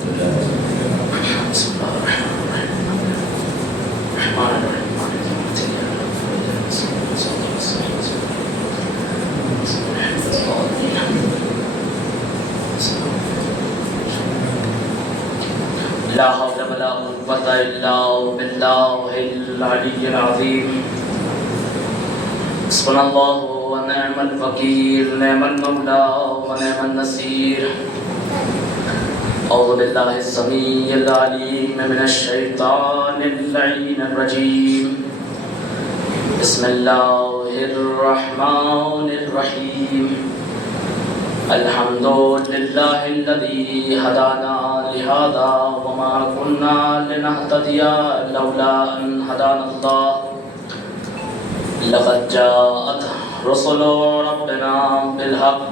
لا حول ولا قوة إلا بالله العلي العظيم. حسبنا الله ونعم الوكيل، نعم المولى ونعم النصير. أعوذ بالله السميع العليم من الشيطان اللعين الرجيم. بسم الله الرحمن الرحيم. الحمد لله الذي هدانا لهذا وما كنا لنهتدي لولا أن هدانا الله. لقد جاءت رسل ربنا بالحق،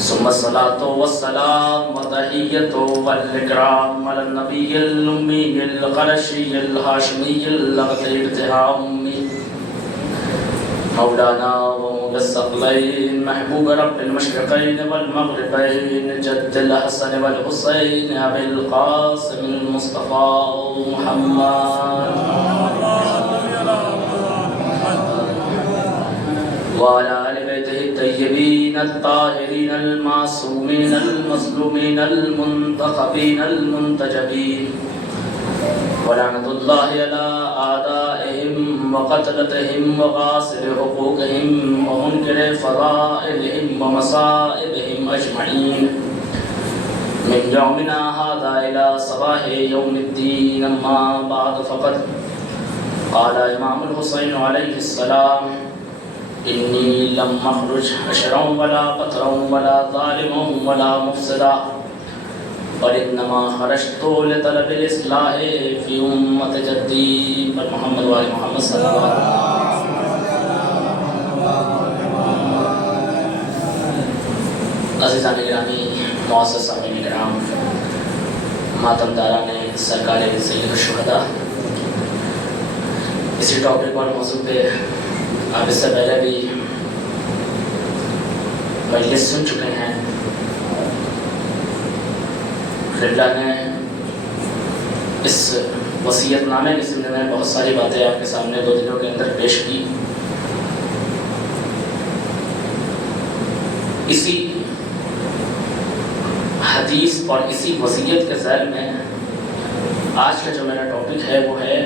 ثم الصلاة والسلام والتحية والإكرام على النبي الأمي القرشي الهاشمي الذي ابتهامي مولانا ومبثقلين محبوب رب المشرقين والمغربين جد الحسن والحسين أبي القاسم المصطفى محمد وعلى آل بيته الطيبين الطاهرين المعصومين المظلومين المنتخبين المنتجبين. ولعنة الله على أعدائهم وقتلتهم وغاصب حقوقهم ومنكر فضائلهم ومصائبهم أجمعين من يومنا هذا إلى صباح يوم الدين. أما بعد، فقد قال إمام الحسين عليه السلام: إني لم أخرج أشرا ولا قطرا ولا ظالما ولا مفسدا، وإنما خرجت لطلب الإصلاح في أمة جدي محمد وآل محمد صلی اللہ علیہ وسلم. عزیزان گرامی، معزز سامعین کرام، ماتم داران سرکار سید الشہداء، اسی ٹاپک اور موضوع پہ آپ اس سے پہلے بھی مجلس سن چکے ہیں. قبلہ نے اس وصیت نامے کے سلسلے میں بہت ساری باتیں آپ کے سامنے 2 دنوں کے اندر پیش کی. اسی حدیث اور اسی وصیت کے ذیل میں آج کا جو میرا ٹاپک ہے وہ ہے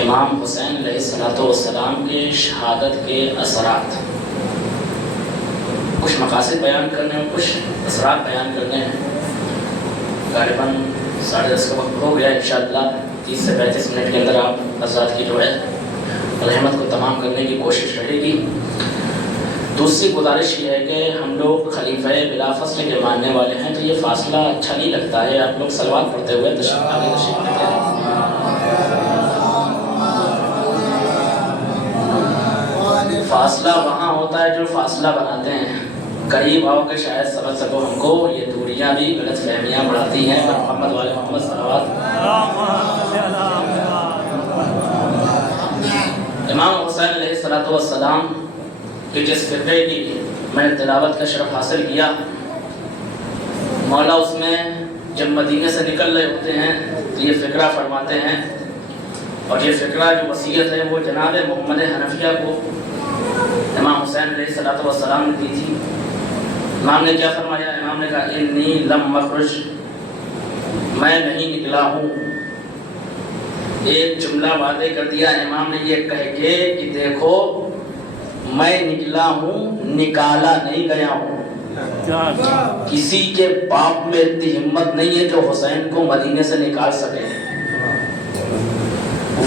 امام حسین علیہ السلام کے شہادت کے اثرات. کچھ مقاصد بیان کرنے ہیں، کچھ اثرات بیان کرنے ہیں. غالباً 10:30 کا وقت ہو گیا. انشاءاللہ 30 سے 35 منٹ کے اندر آپ حضرات کی جو ہے رحمت کو تمام کرنے کی کوشش رہے گی. دوسری گزارش یہ ہے کہ ہم لوگ خلیفہ بلا فصل کے ماننے والے ہیں، تو یہ فاصلہ اچھا نہیں لگتا ہے. آپ لوگ صلوات پڑھتے ہوئے تشریف لیتے ہیں. فاصلہ وہاں ہوتا ہے جو فاصلہ بناتے ہیں. قریب آؤ کہ شاید سمجھ سکو ہم کو. یہ دوریاں بھی غلط فہمیاں بڑھاتی ہیں. محمد والے محمد صلوات. امام حسین علیہ السلام کہ جس فرقے کی میں نے تلاوت کا شرف حاصل کیا، مولا اس میں جب مدینے سے نکل رہے ہوتے ہیں تو یہ فقرہ فرماتے ہیں، اور یہ فقرہ جو وصیت ہے وہ جناب محمد حنفیہ کو امام حسین علیہ السلام نے دی تھی. امام نے کیا فرمایا؟ امام نے کہا: انی لم اخرج، میں نہیں نکلا ہوں. ایک جملہ واضح کر دیا امام نے یہ کہہ کے کہ دیکھو میں نکلا ہوں، نکالا نہیں گیا ہوں. کسی کے باپ میں اتنی ہمت نہیں ہے جو حسین کو مدینے سے نکال سکے.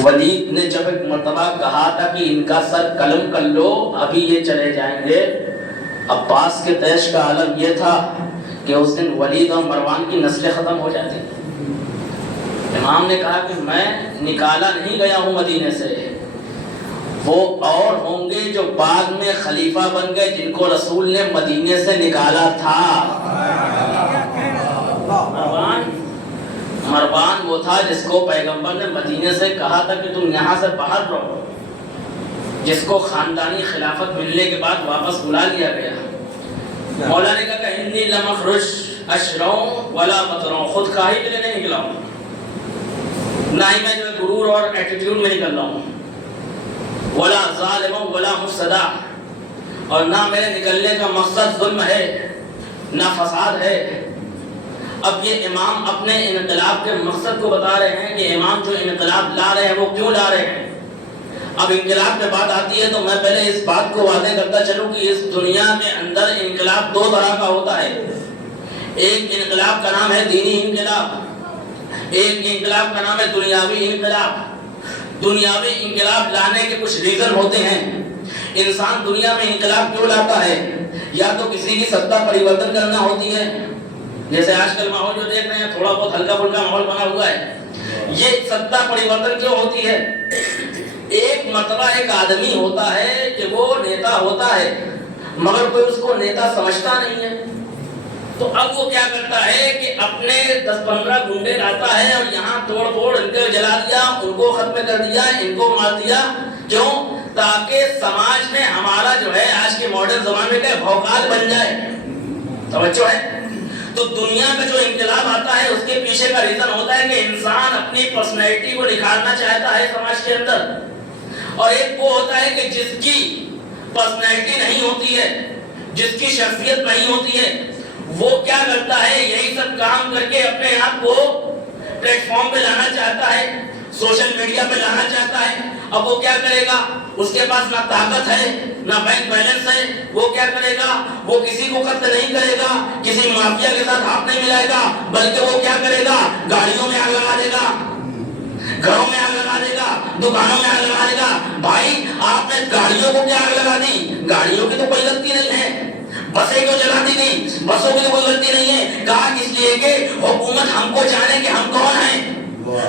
ولید نے جب ایک مرتبہ کہا تھا کہ ان کا سر قلم کر لو، ابھی یہ چلے جائیں گے، عباس کے دیش کا عالم یہ تھا کہ اس دن ولید اور مروان کی نسلیں ختم ہو جاتی. امام نے کہا کہ میں نکالا نہیں گیا ہوں مدینے سے. وہ اور ہوں گے جو بعد میں خلیفہ بن گئے جن کو رسول نے مدینے سے نکالا تھا. مروان وہ تھا جس کو پیغمبر نے مدینے سے کہا تھا کہ تم یہاں سے باہر رہو، جس کو خاندانی خلافت ملنے کے بعد واپس بلا لیا گیا. مولا نے کہا کہ انی لم اخرج، اشروں ولا مطروں، خود خواہی کے لیے نہیں نکلا ہوں، نہ ہی میں جو غرور اور ایٹیٹیوڈ میں نکل رہا ہوں، ولا ظالم ولا مفسدہ، اور نہ میرے نکلنے کا مقصد ظلم ہے نہ فساد ہے۔ اب یہ امام اپنے انقلاب کے مقصد کو بتا رہے ہیں کہ امام جو انقلاب لا رہے ہیں وہ کیوں لا رہے ہیں۔ اب انقلاب میں بات آتی ہے تو میں پہلے اس بات کو واضح کرتا چلوں کہ اس دنیا کے اندر انقلاب دو طرح کا ہوتا ہے۔ ایک انقلاب کا نام ہے دینی انقلاب، ایک انقلاب کا نام ہے دنیاوی انقلاب۔ دنیاوی انقلاب لانے کے کچھ ریزن ہوتے ہیں۔ انسان دنیا میں انقلاب کیوں لاتا ہے؟ یا تو کسی کی سطح پریورتن کرنا ہوتی ہے، جیسے آج کل ماحول جو دیکھ رہے ہیں تھوڑا بہت ہلکا پھلکا ماحول بنا ہوا ہے، یہ سطح پریورتن کیوں ہوتی ہے؟ ایک مرتبہ ایک آدمی ہوتا ہے کہ وہ نیتا ہوتا ہے مگر کوئی اس کو نیتا سمجھتا نہیں ہے، تو اب وہ کیا کرتا ہے کہ اپنے 10-15 گنڈے لاتا ہے اور یہاں توڑ پھوڑ ان کو جلا دیا، ان کو ختم کر دیا، ان کو مار دیا۔ کیوں؟ تاکہ سماج میں ہمارا جو ہے آج کے ماڈرن زمانے کا بھوکال بن جائے۔ توجہ ہے؟ تو دنیا میں جو انقلاب آتا ہے اس کے پیچھے کا ریزن ہوتا ہے کہ انسان اپنی پرسنالٹی کو نکھارنا چاہتا ہے سماج کے اندر، اور ایک وہ ہوتا ہے کہ جس کی پرسنالٹی نہیں ہوتی ہے، جس کی شخصیت نہیں ہوتی ہے، وہ کیا کرتا ہے؟ یہی سب کام کر کے اپنے آپ کو پلیٹ فارم پہ لانا چاہتا ہے، سوشل میڈیا پہ لانا چاہتا ہے۔ اب وہ کیا کرے گا؟ اس کے پاس نہ طاقت ہے نہ بینک بیلنس ہے، وہ کیا کرے گا؟ وہ کسی کو قتل نہیں کرے گا، کسی مافیا کے ساتھ ہاتھ نہیں ملائے گا، بلکہ وہ کیا کرے گا؟ گاڑیوں میں آگ لگا دے گا، گھروں میں آگ لگا دے گا، دکانوں میں آگ لگا دے گا۔ بھائی آپ نے گاڑیوں کو کیا آگ لگا دی؟ گاڑیوں کی تو کوئی غلطی نہیں ہے، بسیں کیوں جلا دی گئی؟ بسوں کی تو کوئی غلطی نہیں ہے، کہا اس لیے کہ حکومت ہم کو جانے کہ ہم کون ہیں۔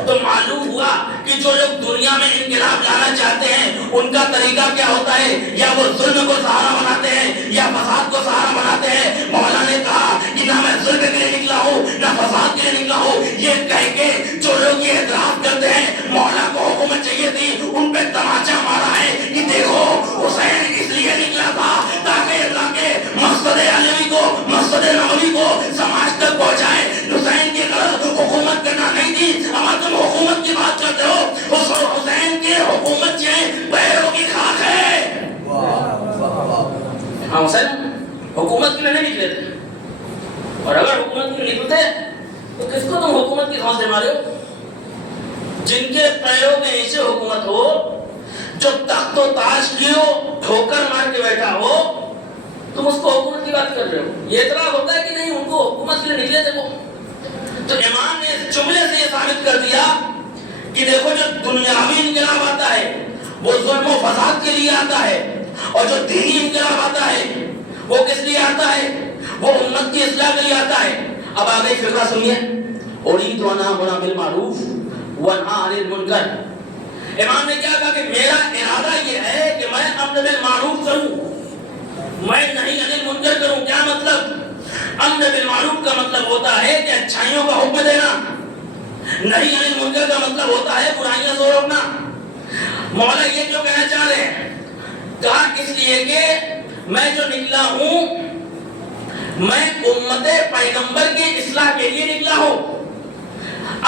تو معلوم ہوا کہ جو لوگ دنیا میں انقلاب لانا چاہتے ہیں ان کا طریقہ کیا ہوتا ہے، یا وہ ظلم کو سہارا بناتے ہیں یا فساد کو سہارا بناتے ہیں۔ مولا نے کہا کہ نہ میں ظلم کے لیے نکلا ہوں نہ فساد کے لیے نکلا ہوں، یہ کہہ کے جو لوگ یہ اعتراف کرتے ہیں مولا کو حکومت چاہیے تھی، ان پہ تماچا مارا ہے کہ دیکھو حسین اس لیے نکلا تھا تاکہ اللہ کے مقصد علوی کو، مقصد نبوی کو سماج تک پہنچائے۔ حسین کی غرض حکومت کرنا نہیں تھی۔ اگر تم حکومت کی بات کرتے ہو، اس حسین کی حکومت یہ پیروں کی خاک ہے۔ ہاں حسین حکومت کے لیے نہیں نکلے تھے، اور اگر حکومت کے لیے نکلتے تو کس کو تم حکومت کی خاص دے مارے ہو؟ جن کے پیروں کے نیچے حکومت ہو، جو تخت و تاج کی ہو ٹھوکر مار کے بیٹھا ہو، تم اس کو حکومت کی بات کر رہے ہو۔ یہ اعتراف ہوتا ہے کہ نہیں ان کو حکومت کے لیے نکلے تھے وہ۔ تو امام نے اس جملے سے یہ ثابت کر دیا کہ دیکھو جو دنیاوی انقلاب آتا ہے وہ ظلم و فساد کے لیے آتا ہے، اور جو دینی انقلاب آتا ہے وہ کس لیے آتا ہے؟ وہ امت کی اصلاح کے لیے آتا ہے۔ اب آگے فقرہ سنیے، اريد ان امر بالمعروف وانهى عن المنکر۔ امام نے کیا کہا کہ میرا ارادہ یہ ہے کہ میں امر بالمعروف کروں، میں نہیں عن المنکر کروں۔ کیا مطلب؟ امر بالمعروف کا مطلب ہوتا ہے کہ اچھائیوں کا حکم دینا، نہیں عن المنکر کا مطلب ہوتا ہے برائیاں سے روکنا۔ مولا یہ کیوں کہنا چاہ رہے ہیں؟ کہا اس لیے کہ میں جو نکلا ہوں میں امت پیغمبر کی اصلاح کے لیے نکلا ہوں۔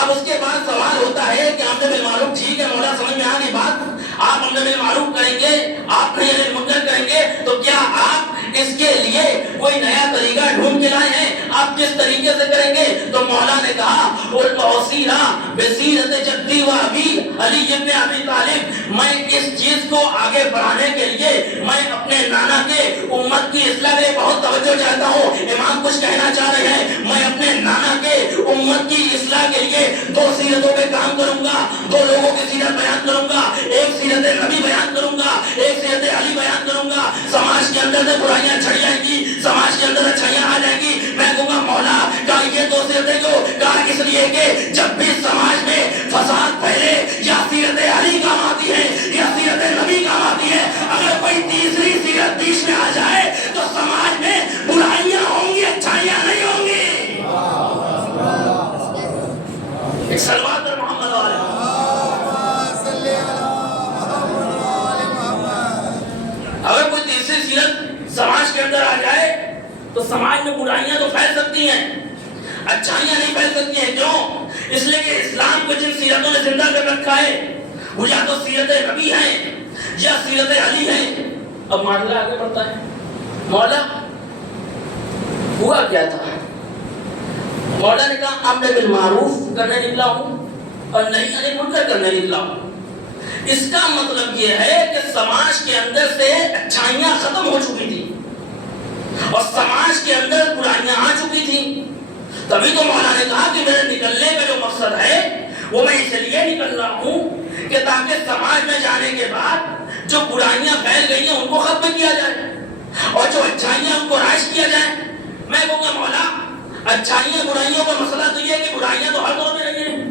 اب اس کے بعد سوال ہوتا ہے کہ امر بالمعروف ٹھیک ہے مولا، سمجھ میں آ رہی بات، آپ امر بالمعروف کریں گے، آپ نہیں عن المنکر کریں گے، تو کیا آپ اس کے لیے کوئی نیا طریقہ ڈھونڈ کے لائے ہیں؟ آپ کس طریقے سے کریں گے؟ تو مولا نے کہا وَأُوصِينَا بِسِيرَةِ جَدِّي وَأَبِي علی ابن ابی طالب، میں اس چیز کو آگے بڑھانے کے لیے میں اپنے نانا کے امت کی اصلاح میں بہت توجہ چاہتا ہوں۔ امام کچھ کہنا چاہ رہے ہیں، میں اپنے نانا کے امت کی اصلاح کے لیے دو سیرتوں پہ کام کروں گا، دو لوگوں کی سیرت بیان کروں گا، ایک سیرت نبی بیان کروں گا، ایک سیرت علی بیان کروں گا۔ سماج کے اندر سے برائیاں چھڑ جائیں گی، سماج کے اندر اچھائیاں آ جائیں گی۔ میں کہوں گا مولا کہا یہ دو سیرتیں کیوں؟ کہا اس لیے کہ جب بھی سماج میں فساد پھیلے یا سیرت علی کام آتی ہے یا سیرت نبی کام آتی ہے، اگر کوئی تیسری سیرت بیچ میں آ جائے تو سماج میں برائیاں ہوں گی، اچھائیاں نہیں ہوں گی۔ ایک صلوات پر محمد علیہ اگر کوئی تیسری سیرت سماج کے اندر آ جائے تو سماج میں برائیاں تو پھیل سکتی ہیں، اچھائیاں نہیں پھیل سکتی ہیں. کیوں؟ اس لیے کہ اسلام کو جن سیرتوں نے زندہ کر رکھا ہے وہ یا تو سیرت نبی ہیں یا سیرت علی ہیں. اب معاملہ آگے بڑھتا ہے. مولا ہوا کیا تھا؟ مولا نے کہا امر بالمعروف کرنے نکلا ہوں اور نہیں عن المنکر کرنے نکلا ہوں. اس کا مطلب یہ ہے کہ سماج کے اندر سے اچھائیاں ختم ہو چکی تھی اور سماج کے اندر برائیاں آ چکی تھی. تبھی تو مولا نے کہا کہ میرے نکلنے کا جو مقصد ہے وہ میں اس لیے نکل رہا ہوں کہ تاکہ سماج میں جانے کے بعد جو برائیاں پھیل گئی ہیں ان کو ختم کیا جائے اور جو اچھائیاں ان کو رائج کیا جائے. میں کہوں گا مولا اچھائیاں برائیوں کا مسئلہ تو یہ ہے کہ برائیاں تو ہر دور میں رہی ہیں.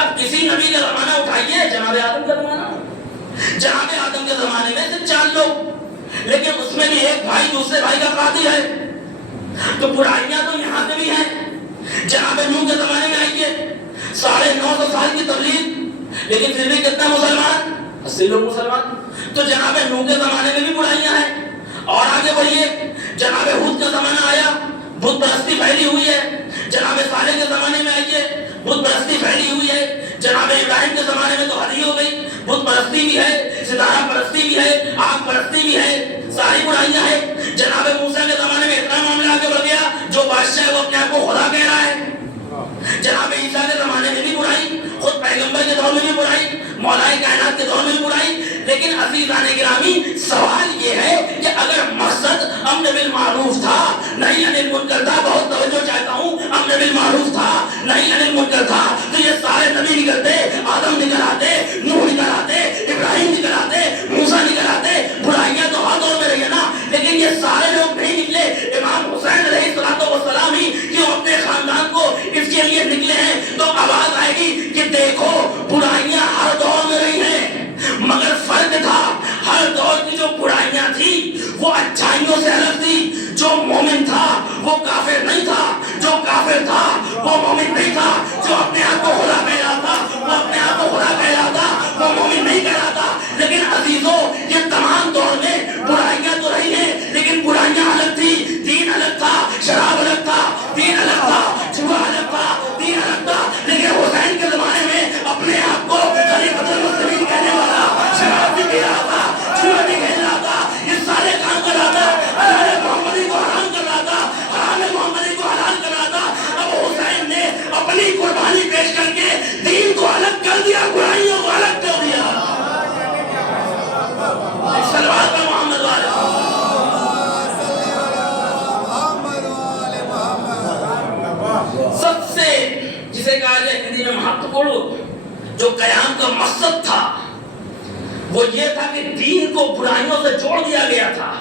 آپ کسی نبی کا زمانہ اٹھائیے, جناب آدم کا زمانہ, جناب آدم کے زمانے میں صرف 4 لوگ, لیکن اس میں بھی ایک بھائی دوسرے بھائی کا قاتل ہے. تو برائیاں تو یہاں پہ بھی ہیں. جناب نوح کے زمانے میں آئیے 950 سال کی تبلیغ, لیکن پھر بھی کتنا مسلمان؟ 80 لوگ مسلمان. تو جناب نوح کے زمانے میں بھی برائیاں ہیں. اور آگے بڑھیے, جناب ہود کا زمانہ آیا, بت پرستی پھیلی ہوئی ہے. جناب صالح کے زمانے میں آئیے, بت پرستی پھیلی ہوئی ہے. جناب ابراہیم کے زمانے میں تو حد ہی ہو گئی, بت پرستی بھی ہے, ستارہ پرستی بھی ہے, آگ پرستی بھی ہے, ساری برائیاں ہیں. جناب موسیٰ کے زمانے میں اتنا معاملہ آگے بڑھ گیا, جو بادشاہ ہے وہ اپنے آپ کو خدا کہہ رہا ہے. جناب عیسیٰ کے زمانے میں بھی برائی, خود پیغمبر کے دور میں بھی برائی, مولا کائنات کے دور میں بھی برائی. لیکن عزیزان گرامی, سوال یہ ہے کہ اگر مقصد امر بالمعروف تھا, نہیں عن المنکر تھا, بہت توجہ چاہتا ہوں, امر بالمعروف تھا, نہیں عن المنکر تھا, تو یہ سارے نبی نکلتے, آدم نکل آتے, نوح نکل آتے, ابراہیم نکل آتے, موسیٰ نکل آتے. برائیاں تو ہر دور میں رہی ہے نا, لیکن یہ سارے لوگ نہیں نکلے. امام حسین علیہ السلام ہی کہ وہ اپنے خاندان کو اس کے لیے نکلے ہیں. تو آواز آئے گی کہ دیکھو برائیاں ہر دور میں رہی ہیں, مگر فرق تھا ہر دور کی جو برائیاں تھی وہ اچھائیوں سے الگ تھی. جو مومن تھا وہ کافر نہیں تھا, جو کافر تھا وہ مومن نہیں تھا, جو اپنے آپ کو خدا کہہ رہا تھا وہ اپنے آپ کو خدا کہہ رہا تھا, وہ مومن نہیں کہہ رہا تھا. لیکن عزیزوں, یہ تمام دور میں برائیاں تو رہی ہیں, لیکن برائیاں الگ تھی. دین الگ تھا, شراب الگ تھا, دین الگ تھا, جوا الگ تھا, دین الگ تھا. لیکن حسین کے زمانے میں اپنے آپ کو خلیفۃ المسلمین کہنے والا شراب بھی پی رہا تھا, جوا بھی کھیل رہا تھا, یہ سارے کام کر رہا تھا, حلال محمدی کو حرام کر رہا تھا, حرام محمدی کو حلال کر رہا تھا. اب حسین نے اپنی قربانی پیش کر کے دین کو الگ کر دیا, برائیوں کو الگ کر دیا. صلوات پر محمد والے سب سے جسے کہا جائے ہندی میں مہتوپورن جو قیام کا مقصد تھا وہ یہ تھا کہ دین کو برائیوں سے جوڑ دیا گیا تھا.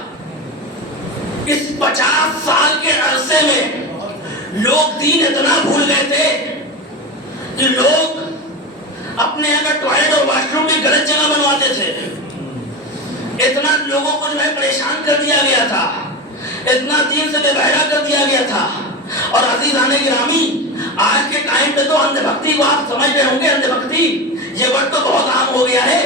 اس 50 سال کے عرصے میں لوگ دین اتنا بھول گئے تھے کہ لوگ اپنے یہاں کا ٹوائلٹ اور واش روم بھی غلط جگہ بنواتے تھے. اتنا لوگوں کو جو ہے پریشان کر دیا گیا تھا, اتنا دین سے بے بہرا کر دیا گیا تھا. اور عزیزان گرامی, آج کے ٹائم پہ تو اندھ بھکتی کو آپ سمجھ رہے ہوں گے. اندھ بھکتی یہ ورڈ تو بہت عام ہو گیا ہے.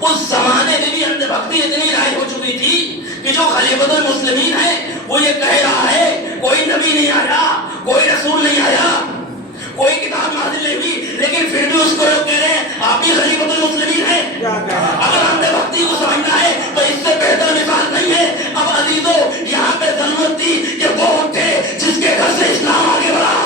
اس زمانے میں بھی اندھ بھکتی اتنی رائج ہو چکی تھی کہ جو خلیفۃ المسلمین ہے وہ یہ کہہ رہا ہے کوئی نبی نہیں آیا, کوئی رسول نہیں آیا, کوئی کتاب نازل نہیں ہوئی, لیکن پھر بھی اس کو لوگ کہہ رہے ہیں آپ ہی خلیفۃ المسلمین ہیں. اگر اندھ بھکتی کو سمجھنا ہے تو اس سے بہتر مثال نہیں ہے. اب عزیزوں, یہاں پہ ضرورت تھی کہ وہ اٹھے جس کے گھر سے اسلام آگے بڑھا,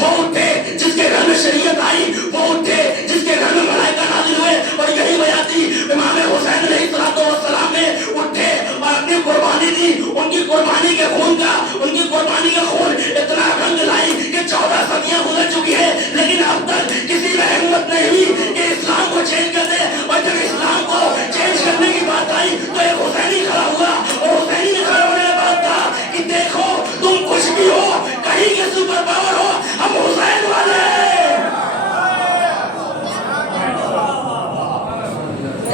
وہ اٹھے جس کے گھر میں شریعت آئی, وہ اٹھے جس کے گھر میں ملائکہ نازل ہوئے. اور یہی وجہ تھی امام حسین علیہ السلام نے اٹھے اور اپنی قربانی دی. ان کی قربانی کے خون کا, ان کی قربانی کا خون اتنا رنگ لائی کہ 14 صدیاں گزر چکی ہے, لیکن اب تک کسی میں ہمت نہیں ہوئی کہ اسلام کو چینج کر دے. اور جب اسلام کو چینج کرنے کی بات آئی تو ایک حسینی کھڑا ہوا, اور حسینی نے کھڑا ہونے کے بعد کہا کہ دیکھو تم کچھ بھی ہو, کہیں کے سپر پاور ہو, ہم حسین والے ہیں.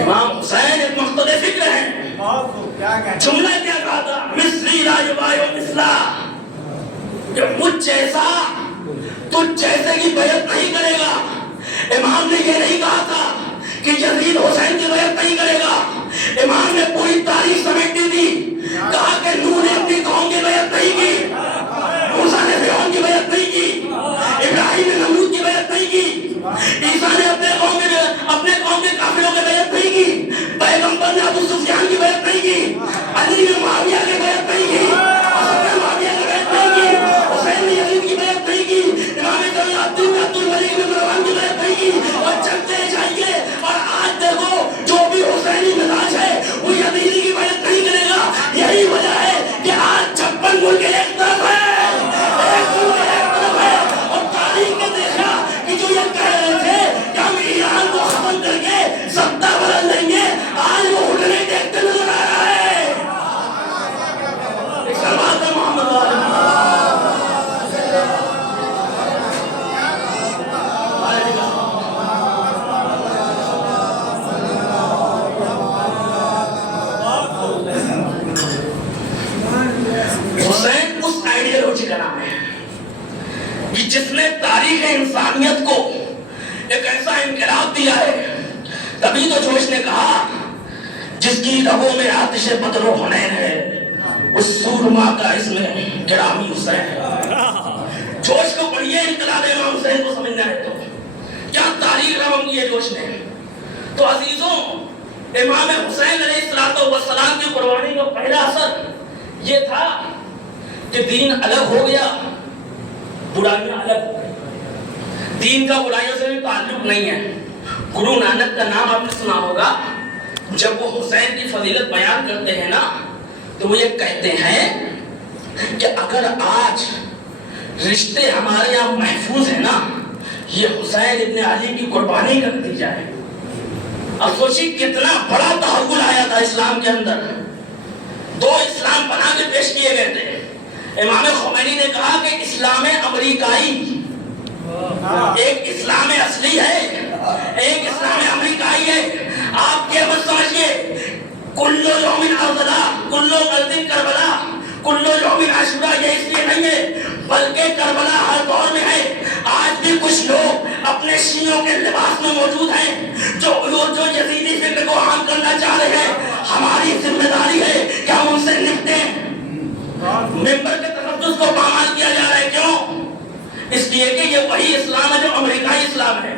امام حسین ایک مقصد فکر ہیں. جملہ کیا کہا تھا, مصری راجبائے مثلا, کہ مجھ جیسا تجھ جیسے کی بیعت نہیں کرے گا. امام نے یہ نہیں کہا تھا کہ یزید حسین کی بیعت نہیں کرے گا. امام نے پوری تاریخ سمیٹ دی تھی, کہا کہ نوح نے اپنی قوم کی بیعت نہیں کی, موسیٰ نے فرعون کی بیعت نہیں کی, نے تاریخ انسانیت کو ایک ایسا انقلاب دیا ہے. تبھی تو جوش نے کہا جس کی رگوں میں آتش بدر و حنین ہے اس سورما کا اسم گرامی حسین ہے. جوش کو پڑھیے, انقلاب امام حسین کو سمجھنا ہے تو کیا تاریخ رقم کی ہے جوش نے. تو عزیزوں, امام حسین علیہ السلام کی قربانی کا پہلا اثر یہ تھا کہ دین الگ ہو گیا, برائیاں الگ ہو گئی. دین کا برائیوں سے بھی تعلق نہیں ہے. گرو نانک کا نام آپ نے سنا ہوگا. جب وہ حسین کی فضیلت بیان کرتے ہیں نا تو وہ یہ کہتے ہیں کہ اگر آج رشتے ہمارے یہاں محفوظ ہیں نا, یہ حسین ابن علی کی قربانی کر دی جائے. اب سوچیے کتنا بڑا تحول آیا تھا اسلام کے اندر. دو اسلام بنا کے پیش کیے گئے تھے. امام خمینی نے کہا کہ اسلام امریکائی ایک اسلام اصلی ہے, ایک اسلام امریکائی ہے. آپ کیا مت سمجھئے کلو یوم ارسلا کلو غلطین کربلا کلو یوم عاشورا, یہ اس لیے نہیں ہے بلکہ کربلا ہر دور میں ہے. آج بھی کچھ لوگ اپنے شیعوں کے لباس میں موجود ہیں جو یزیدی فکر کو عام کرنا چاہ رہے ہیں. ہماری ذمہ داری ہے کہ ہم ان سے نپٹیں. ممبر کے تقدس کو پامال کیا جا رہا ہے. کیوں؟ اس لیے کہ یہ وہی اسلام ہے جو امریکائی اسلام ہے,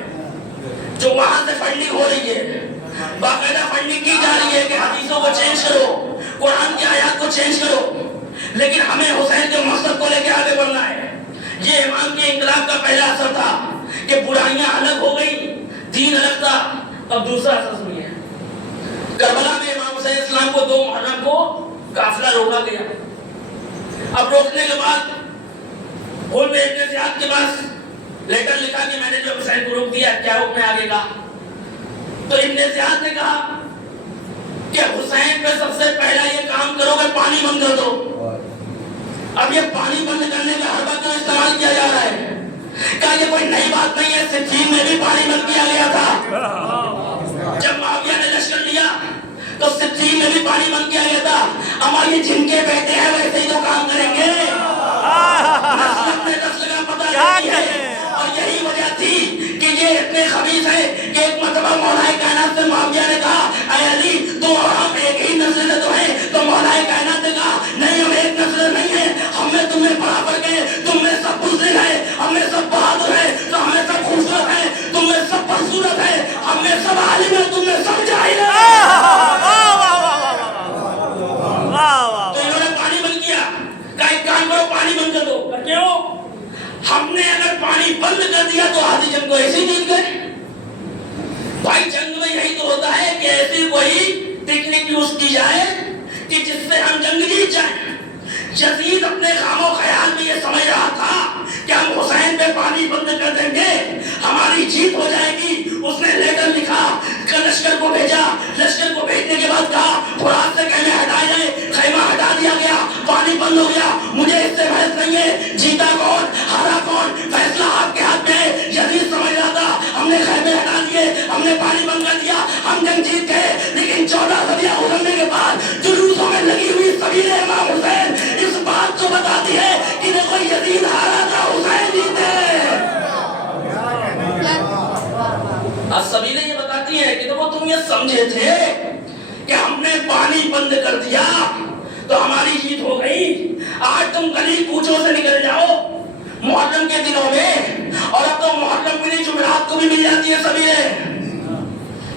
جو وہاں سے فنڈنگ ہو رہی ہے. باقاعدہ فنڈنگ کی جا رہی ہے کہ حدیثوں کو چینج کرو, قرآن کی آیات کو چینج کرو. لیکن ہمیں حسین کے مقصد کو لے کے آگے بڑھنا ہے. یہ امام کے انقلاب کا پہلا اثر تھا کہ برائیاں الگ ہو گئی, دین الگ تھا. اب دوسرا اثر سنیے. کربلا میں امام حسین اسلام کو 2 محرم کو قافلہ روکا گیا. اب روکنے کے بعد خود ابن زیاد کے پاس لیٹر لکھا کہ میں نے جو حسین کو روک دیا, کیا حکم ہے آگے کا. تو ابن زیاد نے کہا کہ حسین پہ سب سے پہلا یہ کام کرو کہ پانی بند کر دو. اب یہ پانی بند کرنے کا حربہ کیوں استعمال کیا جا رہا ہے؟ کہا یہ کوئی نئی بات نہیں ہے, صفین میں بھی پانی بند کیا گیا تھا. جب معاویہ نے لشکر لیا تو صفین میں بھی پانی بند کیا گیا تھا. اما یہ جن کے بیٹے ہیں ویسے ہی تو کام کریں گے. نسل اپنے نسل کا پتہ دیتی ہے. اور یہی وجہ تھی کہ یہ اتنے خبیث ہیں کہ ایک مرتبہ مولا کائنات سے معاویہ نے کہا اے علی تو ہم ایک ہی نسل سے تو ہیں. تو مولا کائنات نے کہا نہیں, ہم ایک نسل نہیں ہیں, ہم میں تم میں برابر کے, تم میں سب بزدل ہیں, ہم میں سب بہادر ہیں, تو ہم میں سب خوبصورت ہیں, تم میں سب بدصورت ہیں, ہم میں سب عالم ہیں, تم میں سب جاہل ہیں. تو انہوں نے پانی بند کیا. کہا ایک کام کرو پانی بند کر دو. کیوں؟ ہم نے اگر پانی بند کر دیا تو آدھی جنگ کو ایسے ہی جیت گئے. بھائی جنگ میں یہی تو ہوتا ہے کہ ایسی کوئی ٹیکنک یوز کی جائے کہ جس سے ہم جنگ جیت جائیں. یزید اپنے خام و خیال میں یہ سمجھ رہا تھا کہ ہم حسین پہ پانی بند کر دیں گے ہماری جیت ہو جائے گی. اس نے لیٹر لکھا, لشکر کو بھیجا. لشکر کو بھیجنے کے بعد کہا فرات سے خیمے ہٹائے جائیں. خیمہ ہٹا دیا گیا, پانی بند ہو گیا. مجھے اس سے بحث نہیں ہے, جیتا کون ہارا کون فیصلہ آپ کے ہاتھ میں ہے. یزید سمجھ رہا تھا ہم نے خیمے ہٹا دیے, ہم نے پانی بند کر دیا, ہم جنگ جیت گئے. لیکن 14 صدیاں گزرنے کے بعد جلوسوں میں لگی ہوئی سبیل امام حسین اس بات کو بتاتی ہے کہ دیکھو یزید ہارا تھا, حسین جیتے. سبیلیں یہ بتاتی ہیں کہ دیکھو تم یہ سمجھے تھے کہ ہم نے پانی بند کر دیا تو ہماری جیت ہو گئی. آج تم گلی کوچوں سے نکل جاؤ محرم کے دنوں میں, اور اب تو محرم میں جمعرات کو بھی مل جاتی ہے سبیلیں.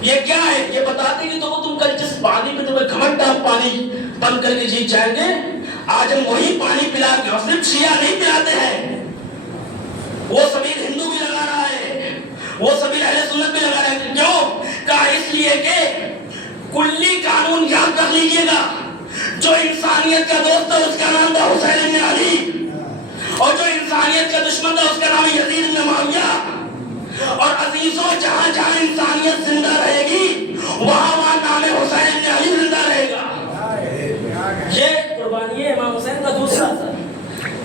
یہ کیا ہے؟ یہ بتاتے کہ تم کل جس پانی پہ تمہیں گھمنڈ تھا پانی بند کر کے جیت جائیں گے, آج ہم وہی پانی پلا کے, اور صرف شیعہ نہیں پلاتے ہیں, وہ سبیل ہندو بھی لگا رہا ہے, وہ سبیل اہل سنت بھی لگا رہا ہے. کیوں؟ کہا اس لیے کہ کلی قانون یاد کر لیجئے گا, جو انسانیت کا دوست ہے اس کا نام تھا حسین بن علی, اور جو انسانیت کا دشمن تھا اس کا نام یزید بن معاویہ. اور عزیزوں جہاں جہاں انسانیت زندہ رہے گی وہاں وہاں نام حسین بن علی زندہ رہے گا. یہ قربانی ہے امام حسین کا دوسرا اثر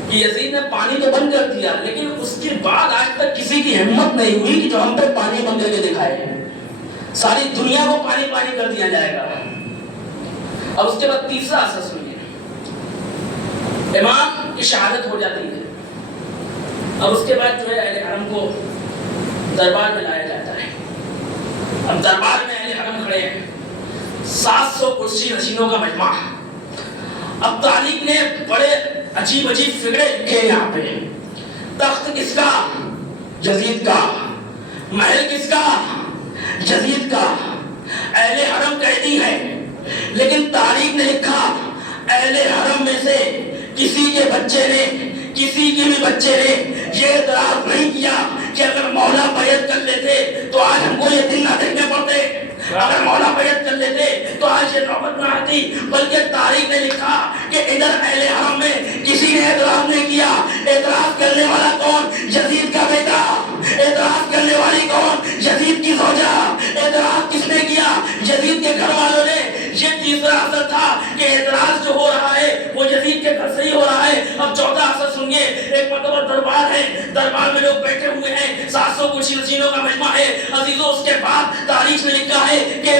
کہ یزید نے پانی تو بند کر دیا, لیکن اس کے بعد آج تک کسی کی ہمت نہیں ہوئی کہ جو ہم پہ پانی بند کر کے دکھائے. ساری دنیا کو پانی پانی کر دیا جائے گا. اب اس کے بعد تیسرا اثر سنیے. امام کی شہادت ہو جاتی ہے. اب اس کے بعد جو ہے اہل حرم کو دربار میں لایا جاتا ہے. اب دربار میں اہل حرم کھڑے ہیں, 700 کرسی نشینوں کا مجمع. اب تاریخ نے بڑے عجیب عجیب فکرے لکھے ہیں یہاں پہ. تخت کس کا؟ یزید کا. محل کس کا؟ یزید کا. اہل حرم قیدی ہے, لیکن تاریخ نے لکھا اہل حرم میں سے کسی کے بچے نے, کسی کے بھی بچے نے یہ اعتراض نہیں کیا کہ اگر مولا بیعت کر لیتے تو آج ہم کو یہ دن نہ دیکھنے پڑتے, اگر مولا بیعت کر لیتے تو آج یہ نوبت نہ آتی. بلکہ تاریخ نے لکھا کہ ادھر اہل حرم میں کسی نے اعتراض نہیں کیا. اعتراض کرنے والا کون؟ یزید کا بیٹا. اعتراض کرنے والی کون؟ یزید کی زوجہ. اعتراض کس نے کیا؟ یزید کے گھر والوں نے. یہ تیسرا اثر تھا کہ اعتراض جو ہو رہا ہے وہ یزید کے گھر سے ہی ہو رہا ہے. اب چوتھا اثر سنیے. ایک مرتبہ دربار ہے, دربار میں لوگ بیٹھے ہوئے ہیں, 700 کرسی نشینوں کا مجمع ہے. عزیزوں, اس کے بعد تاریخ میں لکھا ہے کہ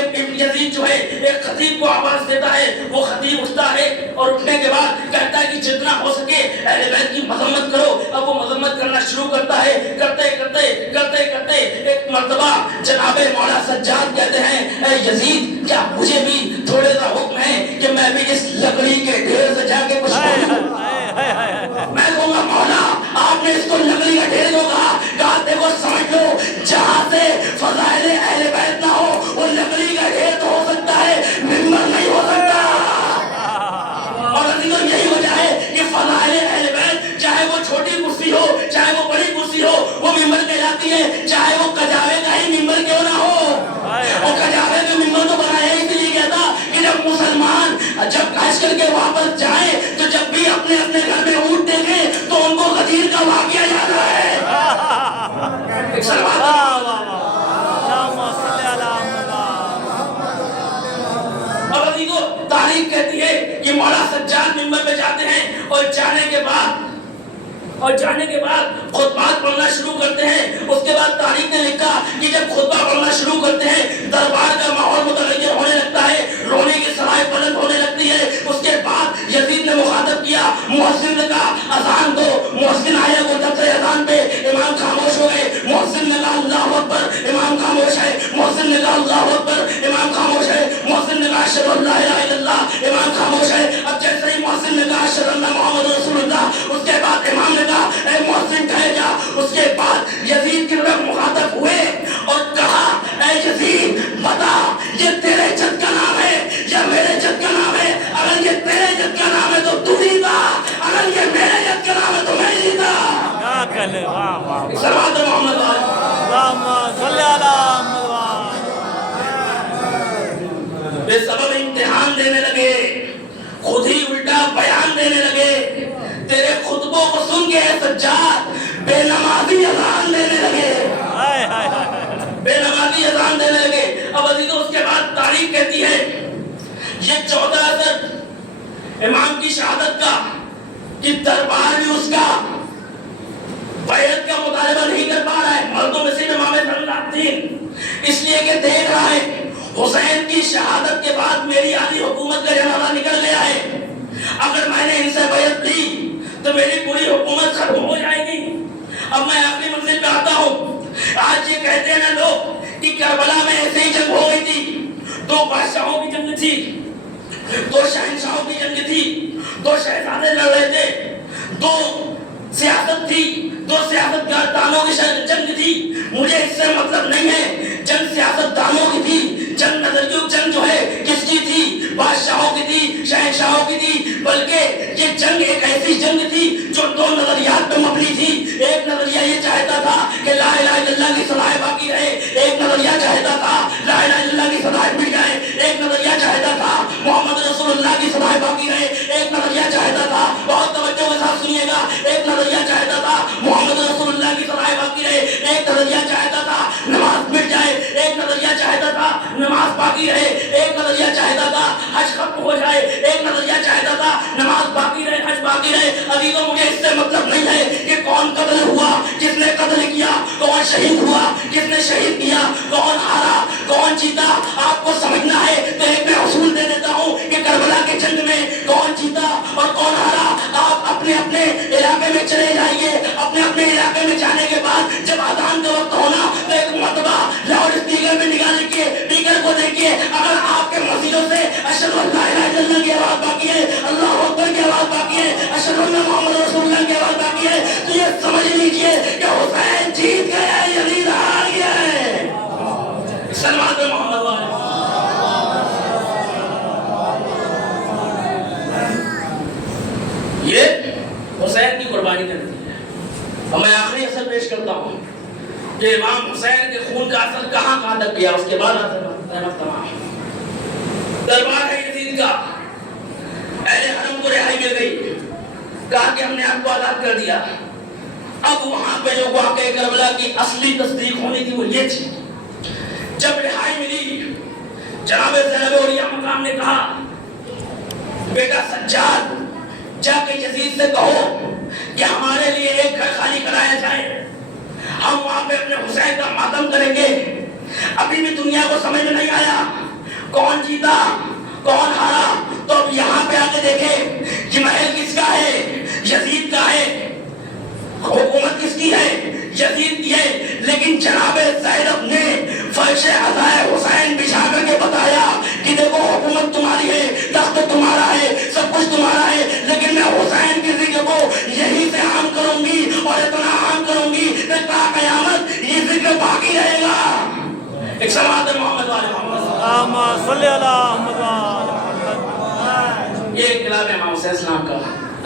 یزید جو ہے ایک خطیب کو آواز دیتا ہے. وہ خطیب اٹھتا ہے اور اٹھنے کے بعد کہتا ہے کہ جتنا ہو سکے اہل بیت کی مذمت کرو. اب وہ مذمت کرنا شروع کرتا ہے. کرتے کرتے کرتے کرتے ایک مرتبہ جناب مولا سجاد کہتے ہیں, اے یزید, کیا مجھے بھی تھوڑے سا حکم ہے کہ میں بھی اس لکڑی کے ڈھیر سے جا کے کچھ بولوں؟ میں کہوں گا مولا آپ نے اس کو لکڑی کا ڈھیر کیوں کہا؟ کہا دیکھو سمجھ لو, جہاں سے فضائل اہل بیت نہ ہو وہ لکڑی کا ڈھیر تو ہو سکتا ہے, ممبر نہیں ہو سکتا. اور عزیزوں, یہی وجہ ہے کہ فضائل اہل بیت چاہے وہ چھوٹی کرسی ہو چاہے وہ بڑی کرسی ہو وہ ممبر کہلاتی ہے, چاہے وہ کجاوے کا ہی ممبر کیوں نہ ہو. اور کجاوے کا ممبر تو بنایا اس لیے گیا تھا کہ جب مسلمان جب حج کر کے واپس جائیں تو جب بھی اپنے اپنے گھر میں اونٹ دیکھیں تو ان کو غدیر کا واقعہ یاد رہے. اور عزیزوں, تاریخ کہتی ہے کہ مولا سجاد ممبر پہ جاتے ہیں اور جانے کے بعد خطبات پڑھنا شروع کرتے ہیں. اس کے بعد تاریخ نے لکھا کہ جب خطبہ پڑھنا شروع کرتے ہیں دربار کا ماحول متغیر ہونے لگتا ہے, رونے کی سرائے بلند ہونے لگتی ہے. اس کے بعد یزید نے مخاطب کیا, محسن نے کہا اذان دو. محسن آیا, وہ جب سے اذان پہ امام خاموش ہو گئے. محسن نے کہا اللہ اکبر, امام خاموش ہے. محسن نے کہا اللہ اکبر, امام خاموش ہے. محسن نے کہا اشہد ان لا الہ الا اللہ, امام خاموش ہے. اب جیسے ہی محسن نے کہا اشہد ان محمد رسول اللہ, اس کے بعد امام نے کہا اے محسن ٹھہر جا. اس کے بعد یزید کی طرف مخاطب ہوئے اور کہا اے یزید بتا یہ تیرے جد کا نام ہے یا میرے جد کا نام ہے؟ اگر یہ تیرے جد کا نام ہے تو تو ہی تھا, اگر یہ میرے جد کا نام ہے تو میں ہی تھا. صلوات محمد بے سبب امتحان دینے لگے, خود ہی الٹا بیان دینے لگے. تیرے خطبوں کو سن کے سجاد بے نمازی اذان دینے لگے, بے نمازی اذان دینے لگے. اب عزیزوں, اس کے بعد تاریخ کہتی ہے یہ 14 اثر امام کی شہادت کا کہ دربار بھی اس کا بیعت کا مطالبہ نہیں کر پا رہا ہے. مردوں میں سے امام الدین اس لیے کہ دیکھ رہا ہے حسین کی شہادت کے بعد میری عالی حکومت کا جنازہ نکل گیا ہے. اگر میں نے ان سے بیعت لی تو میری پوری حکومت ختم ہو جائے گی. اب میں آخری منزل پہ آتا ہوں. آج یہ کہتے ہیں نا لوگ کہ کربلا میں ایسے ہی جنگ ہو گئی تھی, 2 بادشاہوں کی جنگ تھی, 2 شہنشاہوں کی جنگ تھی, 2 شہزادے لڑ رہے تھے, 2 سیاست تھی, 2 سیاست دانوں کی جنگ تھی. مجھے اس سے مطلب نہیں ہے. جنگ سیاست دانوں کی تھی, جنگ نظریوں جنگ جو ہے کس کی تھی؟ بادشاہوں کی تھی, شہنشاہوں کی تھی. بلکہ یہ جنگ ایک ایسی جنگ تھی جو 2 نظریات پہ مبنی تھی. ایک نظریہ یہ چاہتا تھا کہ لا الہ الا اللہ کی صلاح باقی رہے, ایک نظریہ چاہتا تھا لا الہ الا اللہ کی صلاح مٹ جائے, ایک نظریہ چاہتا تھا محمد رسول اللہ کی صلاح باقی رہے, ایک نظریہ چاہتا تھا, بہت توجہ کے ساتھ سنیے گا, ایک نظریہ چاہتا تھا محمد رسول اللہ کی صلاح باقی رہے, ایک نظریہ چاہتا تھا نماز مٹ جائے, ایک نظریہ چاہتا تھا نماز باقی رہے, ایک نظریہ چاہتا تھا حج ختم ہو جائے, ایک نظریہ چاہتا تھا نماز باقی رہے, حج باقی رہے. عزیزوں, مجھے اس سے مطلب نہیں ہے کہ کون قتل ہوا, کس نے قتل کیا, کون شہید ہوا, کس نے شہید کیا, کون ہارا, کون جیتا. آپ کو سمجھنا ہے تو ایک میں اصول دے دیتا ہوں کہ کربلا کے جنگ میں کون جیتا اور کون ہارا آپ اپنے اپنے علاقے میں چلے جائیے. اپنے اپنے علاقے میں جانے کے بعد جب اذان کا وقت ہونا تو ایک مرتبہ لاؤڈ اسپیکر میں نگاہ رکھیے, اسپیکر کو دیکھیے. اگر آپ کے مسجدوں سے اشہد ان لا الہ الا اللہ کی آواز باقی ہے, اللہ اکبر کی آواز باقی ہے, اشہد ان محمد رسول اللہ کی آواز باقی ہے, تو یہ سمجھ لیجئے کہ حسین جیت گیا ہے, یزید ہار گیا ہے. صلوات محمد والے. یہ حسین کی قربانی کرتی ہے. اور میں آخری اثر پیش کرتا ہوں کہ امام حسین کے خون کا اثر کہاں کہاں تک گیا. اس کے بعد تمام دربار ہے یزید کا, اہل حرم کو رہائی مل گئی, کہا کہ ہم نے آپ کو آزاد کر دیا. اب وہاں پہ جو واقعہ کربلا کی اصلی تصدیق ہونی تھی وہ یہ تھی, جب رہائی ملی جناب زینب اولیاء مقام نے کہا بیٹا سجاد جا کے یزید سے کہو کہ ہمارے لیے ایک گھر خالی کرایا جائے, ہم وہاں پہ اپنے حسین کا ماتم کریں گے. ابھی بھی دنیا کو سمجھ میں نہیں آیا کون جیتا کون ہارا. تو اب یہاں پہ آ کے دیکھیں کہ محل کس کا ہے, یزید کا ہے. حکومت کس کی ہے, یزید کی ہے. لیکن جناب زینب نے فرش عزائے حسین بچھا کر کے بتایا کہ دیکھو حکومت تمہاری ہے, تخت تمہارا ہے, سب کچھ تمہارا ہے, لیکن میں حسین کی ذکر کو یہیں سے عام کروں گی اور اتنا عام کروں گی کہ تا قیامت یہ ذکر باقی رہے گا. ایک صلوات محمد والے محمد صلی اللہ علیہ وسلم. یہ انقلاب امام حسین السلام کا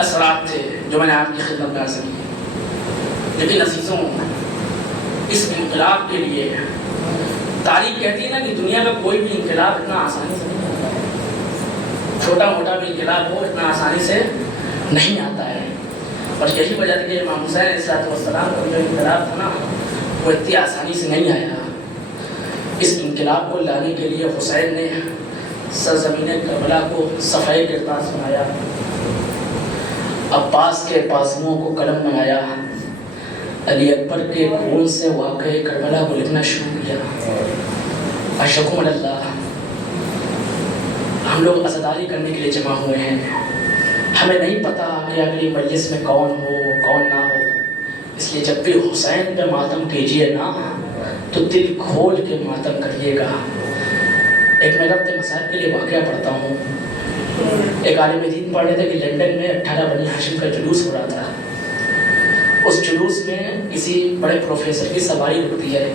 اثرات تھے جو میں نے آپ کی خدمت میں عرض کی. لیکن عزیزوں, اس انقلاب کے لیے تاریخ کہتی ہے نا کہ دنیا کا کوئی بھی انقلاب اتنا آسانی سے نہیں آتا ہے. چھوٹا موٹا بھی انقلاب ہو اتنا آسانی سے نہیں آتا ہے. اور یہی وجہ تھی کہ امام حسین علیہ السلام کا جو انقلاب تھا نا وہ اتنی آسانی سے نہیں آیا. اس انقلاب کو لانے کے لیے حسین نے سرزمین کربلا کو صفحۂ کرتاس بنایا, عباس کے بازوؤں کو قلم بنایا, علی اکبر کے خون سے واقعہ کربلا کو لکھنا شروع کیا. اشکم اللہ, ہم لوگ عزاداری کرنے کے لیے جمع ہوئے ہیں. ہمیں نہیں پتا کہ اگلی مجلس میں کون ہو کون نہ ہو, اس لیے جب بھی حسین پہ ماتم کیجیے نا تو دل کھول کے ماتم کریے گا. ایک میں ربط مسائل کے لیے واقعہ پڑھتا ہوں. ایک عالم دین پڑھ رہے تھے کہ لنڈن میں 18 بنی ہاشم کا جلوس ہو رہا تھا. اس جلوس میں کسی بڑے پروفیسر کی سواری رکتی ہے.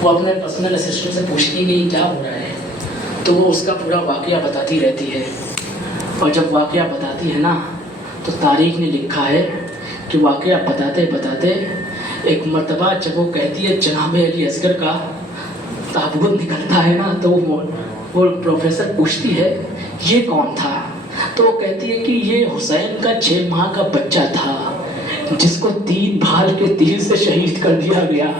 وہ اپنے پرسنل اسسٹنٹ سے پوچھتی کہ کیا ہو رہا ہے, تو وہ اس کا پورا واقعہ بتاتی رہتی ہے. اور جب واقعہ بتاتی ہے نا تو تاریخ نے لکھا ہے کہ واقعہ بتاتے بتاتے ایک مرتبہ جب وہ کہتی ہے جناب علی اصغر کا تابوت نکلتا ہے نا تو وہ پروفیسر پوچھتی ہے یہ کون تھا, تو وہ کہتی ہے کہ یہ حسین کا 6 ماہ کا بچہ تھا جس کو 3 بھال کے تیر سے شہید کر دیا گیا.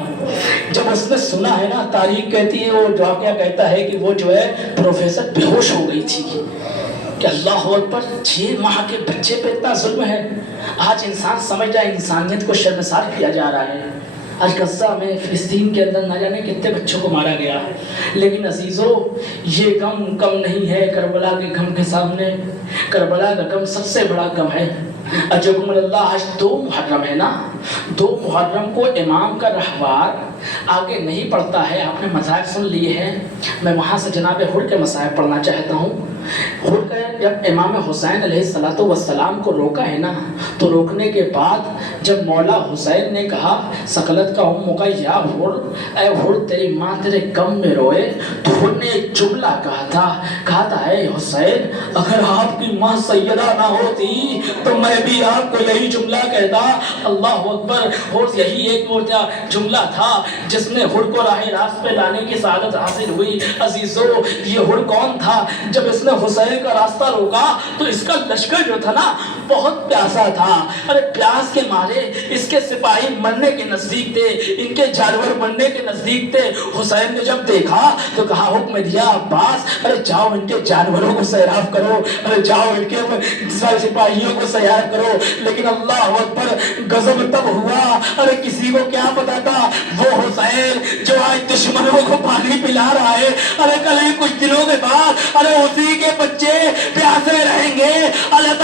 جب اس نے سنا ہے نا, تاریخ کہتی ہے, وہ واقعہ کہتا ہے کہ وہ جو ہے پروفیسر بے ہوش ہو گئی تھی کہ اللہ اکبر 6 ماہ کے بچے پہ اتنا ظلم ہے. آج انسان سمجھ رہا ہے انسانیت کو شرمسار کیا جا رہا ہے. آج غزہ میں فلسطین کے اندر نہ جانے کتنے بچوں کو مارا گیا. لیکن عزیزو, یہ غم کم نہیں ہے کربلا کے غم کے سامنے. کربلا کا غم سب سے بڑا غم ہے. اجرکم اللہ, آج 2 محرم ہے نا, 2 محرم کو امام کا رہوار آگے نہیں پڑھتا ہے. آپ نے مذاہب سن لیے ہیں, میں وہاں سے جناب حر کے مذاہب پڑھنا چاہتا ہوں. حر کا جب امام حسین علیہ السلام کو روکا ہے نا, تو روکنے کے بعد جب مولا حسین نے کہا سقلت کا ام کا یا حر, اے حر تیری ماں تیرے غم میں روئے, تو حر نے ایک جملہ کہا تھا اے حسین اگر آپ کی ماں سیدہ نہ ہوتی تو میں بھی آپ کو یہی جملہ کہتا. اللہ اکبر. اور یہی ایک اور جملہ تھا جس نے حر کو راہ راست پہ لانے کی سعادت حاصل ہوئی. عزیزو, یہ حر کون تھا؟ جب اس نے حسین کا راستہ روکا تو اس کا لشکر جو تھا نا بہت پیاسا تھا. ارے پیاس کے مارے اس کے سپاہی مرنے کے نزدیک تھے, ان کے جانور مرنے کے نزدیک تھے. حسین نے جب دیکھا تو کہا, حکم دیا عباس, ارے جاؤ ان کے جانوروں کو سیراب کرو, ارے جاؤ ان کے سپاہیوں کو سیراب کرو. لیکن اللہ اکبر, غضب تب ہوا, ارے کسی کو کیا پتا تھا وہ حسین جو آج دشمنوں کو پانی پلا رہا ہے, ارے کل ہی کچھ دنوں کے بعد ارے اسی کے بچے پیاس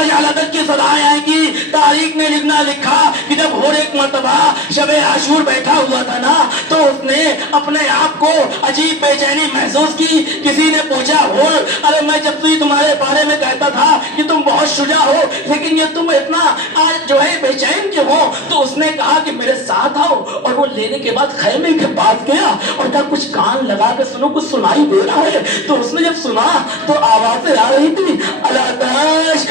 رجالتک کی صدائیں آئیں گی. تاریخ نے لکھا کہ جب اور ایک مرتبہ شب عاشور بیٹھا ہوا تھا نا تو اس نے اپنے آپ کو عجیب بے چینی محسوس کی. کسی نے پوچھا اور ارے میں جب بھی تمہارے بارے میں کہتا تھا کہ تم بہت شجاع ہو لیکن یہ تم اتنا آج جو ہے بے چین کیوں ہو؟ تو اس نے کہا کہ میرے ساتھ آؤ. اور وہ لینے کے بعد خیمے کے پاس گیا اور کہا کچھ کان لگا کے سنو کچھ سنائی دے رہا ہے. تو اس نے جب سنا تو آوازیں آ رہی تھی اللہ تاش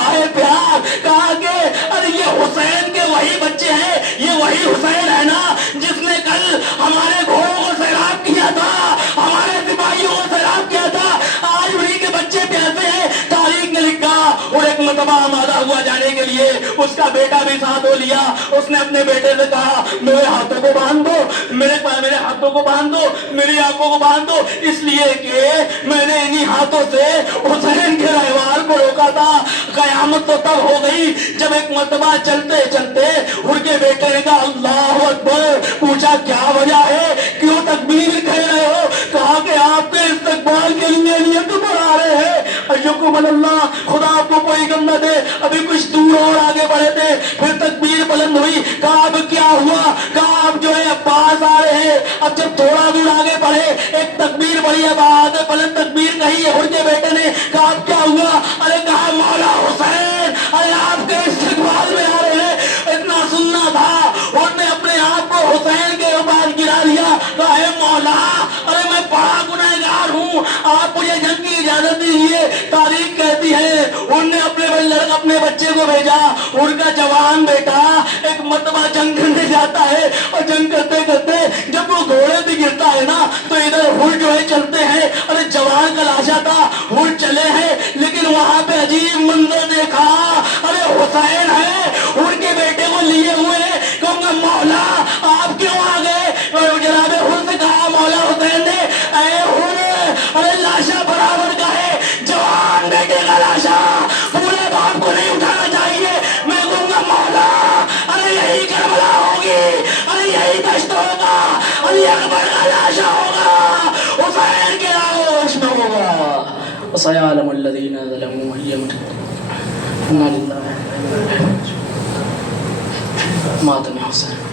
آئے پیار. کہا کہ ارے یہ حسین کے وہی بچے ہیں, یہ وہی حسین ہے نا جس نے کل ہمارے گھوڑوں کو سیراب کیا تھا, ہمارے سپاہیوں کو سیراب کیا تھا. آج انہی کے بچے پیاسے ہیں. تاریخ نے لکھا اور ایک مرتبہ آمادہ ہوا جانے کے لیے, اس کا بیٹا بھی ساتھ ہو لیا. اس نے اپنے بیٹے سے کہا میرے ہاتھوں کو باندھ دو, میرے ہاتھوں کو باندھ دو, میری آنکھوں کو باندھ دو, اس لیے کہ میں نے انہی ہاتھوں سے حسین کے رہوار کو روکا تھا. قیامت تو تب ہو گئی جب ایک مرتبہ چلتے چلتے ان کے بیٹے نے کہا اللہ اکبر. پوچھا کیا وجہ ہے, کیوں تکبیر کہہ رہے ہو؟ کہا کہ آپ کے استقبال کے لیے نیت بنا رہے ہیں. ایوکم اللہ, خدا آپ کو کوئی غم نہ دے. ابھی کچھ دور اور آگے بڑھے تھے, پھر تکبیر بلند ہوئی. کہا اب کیا ہوا؟ کہا اب جو ہے پاس آ رہے ہیں. اب جب تھوڑا دور آگے بڑھے ایک تکبیر بڑھی, اب آگے بلند تکبیر کہی ہے. ان کے بیٹے نے کہا اب کیا ہوا؟ ارے کہا مولا حسین ارے آپ کے استقبال میں آ رہے ہیں. اتنا سننا تھا اور نے اپنے آپ کو حسین کے اوپر گرا دیا. کہا اے مولا ارے میں بڑا گنہگار ہوں, آپ مجھے جنگ کی اجازت دیجیے. تاریخ کہتی ہے انہوں نے اپنے بچے کو بھیجا. ان کا جوان بیٹا ایک مرتبہ جنگ کرنے جاتا ہے اور جنگ کرتے کرتے جب وہ گھوڑے پہ گرتا ہے نا تو ادھر ہل جو ہے چلتے ہیں. ارے جوان کا لاشا تھا, ہل چلے ہیں لیکن وہاں پہ عجیب منظر دیکھا. ارے حسین ہے ان کے بیٹے کو لیے ہوئے. کہوں گا مولا آپ کیوں آ گئے؟ جناب ہل سے کہا مولا حسین نے اے ہل ارے لاشا برابر کا ہے, جوان بیٹے کا لاشا پورے باپ کو نہیں اٹھانا چاہیے. میں کہوں گا مولا ارے یہی کربلا ہوگی, ارے یہی دشت ہوگا, علی اکبر کا لاشا ہوگا, حسین کے آغوش میں ہوگا. وسيعلم الذين ظلموا أي منقلب. إنا لله وإنا إليه راجعون. مات الحسين.